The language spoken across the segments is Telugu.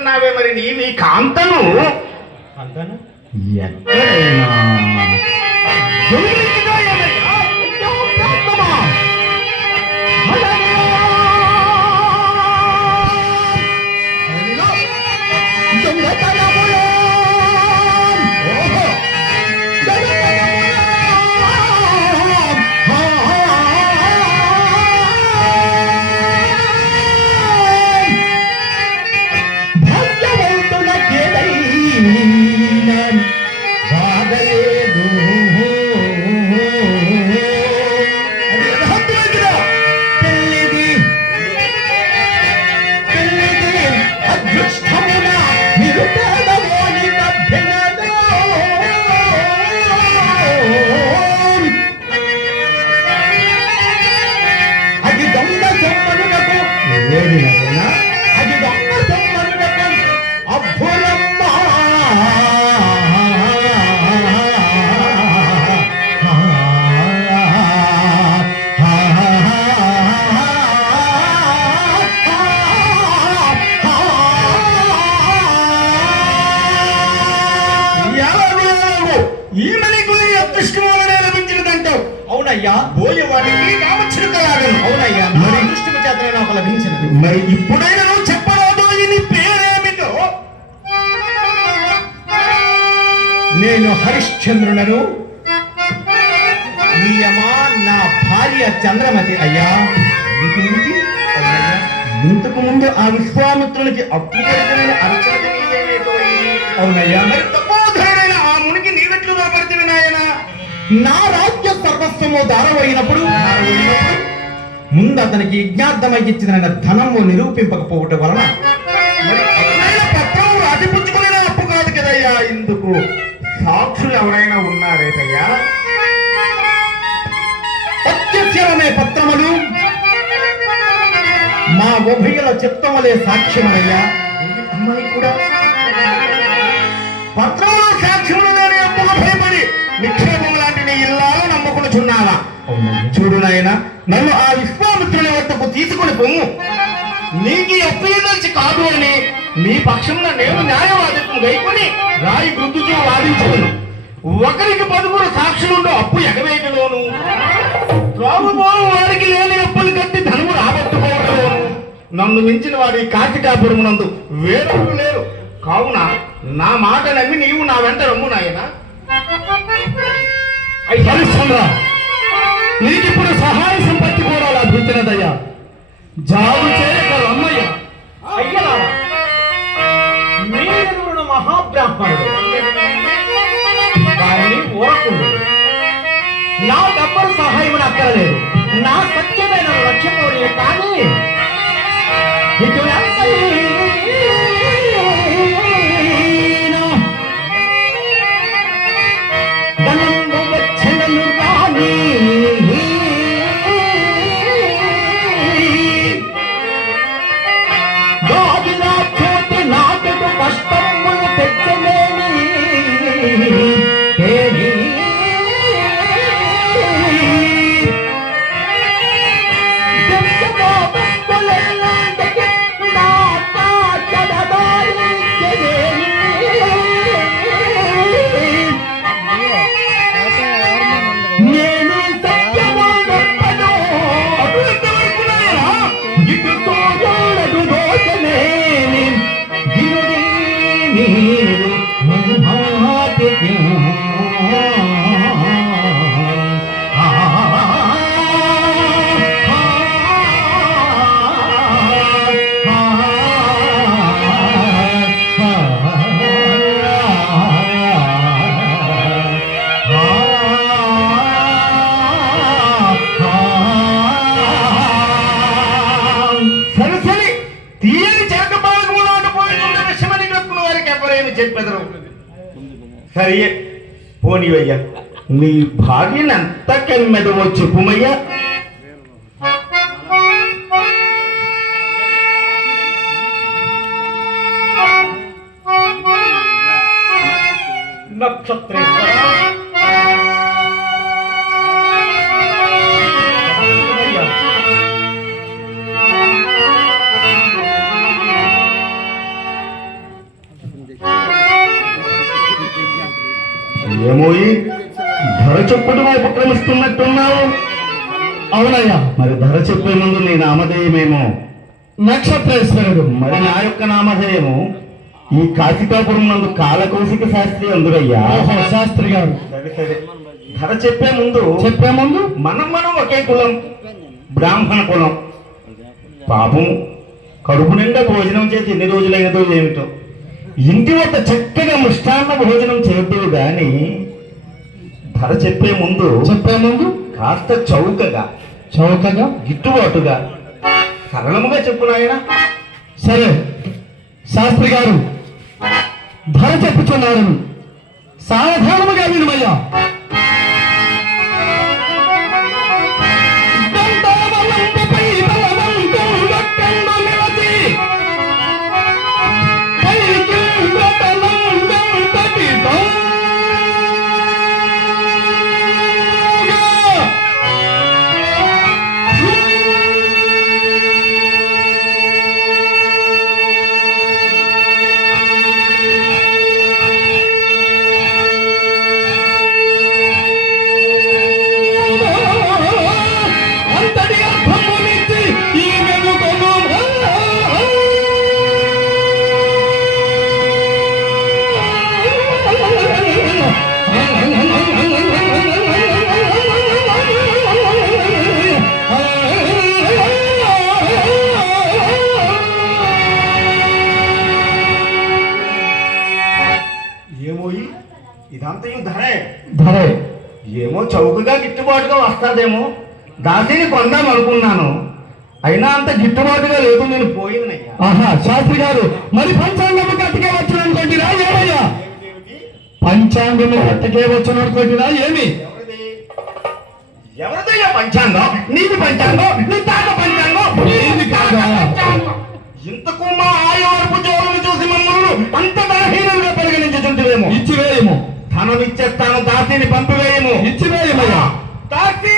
వెతుకుతున్నావే మరి నీవి కాంతను అంతను ఎక్కడైనా దొరికిందా ఏమయ్యా? అయ్యో ప్రాంతమా! అలగా! అలగా! దొంగతనములో! ఓహో! దొంగతనములో! భాగ్యవంతులకేదైనా బాధలేదు. పెళ్ళిది పెళ్ళిది అదృష్టమున నిరుపేదవోని కభ్యనదో. అది దొంగ సొమ్మనులకు ఏడినదేనా? అది దొంగ సొమ్మనులకు అబ్బురమ్మ. అవునయ్యా, పోయేవాడికి రామచిలుకలాగను. అవునయ్యా, మరి దృష్టి చేతనే నాకు లభించినది. మరి ఇప్పుడైనా నువ్వు చెప్పరాదు నీ పేరేమిటో? నేను హరిశ్చంద్రునను. ఈయమా నా భార్య చంద్రమతి. అయ్యా ఇంకేంటి? అవునయ్యా. ఇంతకు ముందు ఆ విశ్వామిత్రునికి అప్పు కొడుకుని అరచన నీవేనేటో. అవునయ్యా. మరి తపోధరుడైన ఆ మునికి నీవెట్లు రాబడితే నాయనా? నా రాజ్య సర్వస్వము దారవైనప్పుడు ముందు అతనికి యజ్ఞార్థమయ్యిచ్చిన ధనము నిరూపింపకపోవటం వలన మరి అసలైన పత్రం రాసిపుచ్చుకునే అప్పు కాదు కదయ్యా. ఇందుకు సాక్షులు ఎవరైనా ఉన్నారేటయ్యా? సత్యశివమే పత్రములు, మా ఉభయుల చిత్తములే సాక్ష్యమనయ్యా. అమ్మాయి కూడా పత్రంలో సాక్ష్యములు లేని అప్పుకు భయపడి నిక్షేపం లాంటి నీ ఇల్లాలు నమ్ముకునిచున్నావా? చూడు నాయన, నన్ను ఆ విశ్వామిత్రుని వద్దకు తీసుకుని పొమ్ము. నీకు అప్పు ఏదలిచి కాదు అని నీ పక్షంలో నేను న్యాయవాదిత్వం గైకొని రాయి గుర్తుచూ వాదించుకును. ఒకరికి 10 సాక్షులుండో అప్పు ఎగవేయటలోను, త్రోవబోను వారికి లేని అప్పులు కట్టి ధనము రాబట్టుకోవటలోను నన్ను మించిన వారి కార్తీకాపురమునందు వేరొకరు లేరు. కావున నా మాట నమ్మి నీవు నా వెంట రమ్ము నాయన. హరిశ్చంద్ర, నీకిప్పుడు సహాయ సంపత్తి కూడా లభించినదయ్యా. జాబు చేయక రమ్మయ్య. అయ్యలారా, మీరు మహాబ్రాహ్మణుడు, వారిని ఓరకుండు. నా డబ్బరు సహాయం అక్కరలేదు. నా సత్యమైన లక్ష్యం కోరిన కానీ చెప్పెదరు. సరే పోనీవయ్యా, నీ భార్యను ఎంత కెమ్మెదవో చెప్పుమయ్యా. నక్షత్రేశ్వర, ఏమోయి ధర చెప్పుడు ఉపక్రమిస్తున్నట్టున్నావు. అవునయ్యా, మరి ధర చెప్పే ముందు నీ నామధేయమేమో. నక్షత్రేశ్వరుడు. మరి నా యొక్క నామధేయము ఈ కాశికాపురం నందు కాలకౌశిక శాస్త్రి అందురయ్యా. ఓహో, శాస్త్రి గారు. సరే సరే, ధర చెప్పే ముందు మనం ఒకే కులం, బ్రాహ్మణ కులం. పాపం కడుపు నిండా భోజనం చేసి ఎన్ని రోజులైనదో ఏమిటో. ఇంటి వద్ద చక్కగా మృష్టాన్న భోజనం చేయొద్దు గాని ధర చెప్పే ముందు కాస్త చౌకగా గిట్టుబాటుగా సరళముగా చెప్పు నాయన. సరే శాస్త్రి గారు, ధర చెప్పుచున్నాను, సావధానముగా వినుమయ్యా. ధరే ఏమో చౌకగా గిట్టుబాటుగా వస్తాదేమో, దాసిని కొందాం అనుకున్నాను. అయినా అంత గిట్టుబాటుగా లేదు, నేను పోయిందయ్యా. ఆహా, శాస్త్రి గారు, మరి పంచాంగము కట్టుకే వచ్చిన అనుకోండిరా ఏమయ్యా? పంచాంగము కట్టుకే వచ్చిన అనుకోండిరా ఏమి? ఎవరిదయ్యా పంచాంగం? నీది పంచాంగం, నీ తాత పంచాంగం. ఏది కాదా? ఇంతకు మా ఆయవరపు జోలను చూసి మమ్మల్ని అంత బలహీనంగా పరిగణించుతుంటేమో. ఇచ్చివేయము. ధనం ఇచ్చేస్తాను, దాసిని పంపివేయము. ఇచ్చివేయమయ్యా. దాసి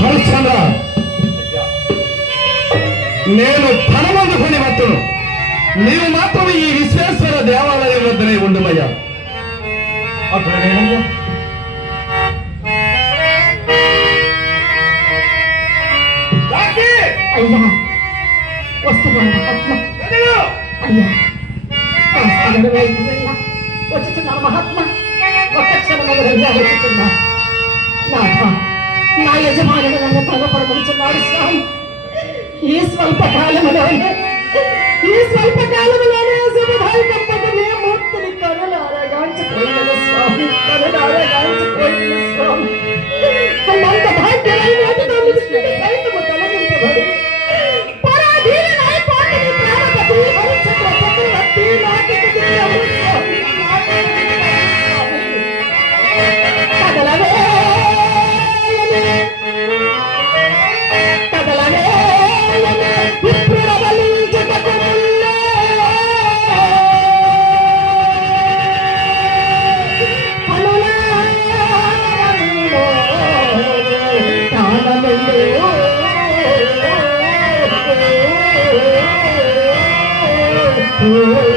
హరిశ్చంద్ర, నేను ధనమందుకొని వత్తును, నీవు మాత్రం ఈ విశ్వేశ్వర దేవాలయం వద్దనే ఉండుమయ్యా. అప్పుడేనయ్యా. అయ్యా వస్తున్నాను మహాత్మ. అయ్యా వచ్చుతున్నాను మహాత్మ. ఒక్క క్షణమయ్యా వచ్చుతున్నా. నా యజమానుడు నన్ను తగపడమనుచున్నాడు స్వామి. ఈ స్వల్పకాలములోనే శుభధాయి దంపతులే మూర్తిని కరుణారగాంచిపోయిన స్వామి, కరుణారగాంచిపోయిన స్వామి. అన్నంత భాగ్యమైన సైతము తలగింపబడి పరాధీనై పాటిని ప్రాణపతి హరిచంద్ర చక్రవర్తి నాటికి దేవుడు స్వామి, కదలవే విప్రవలించుటకు ముల్లే కానములు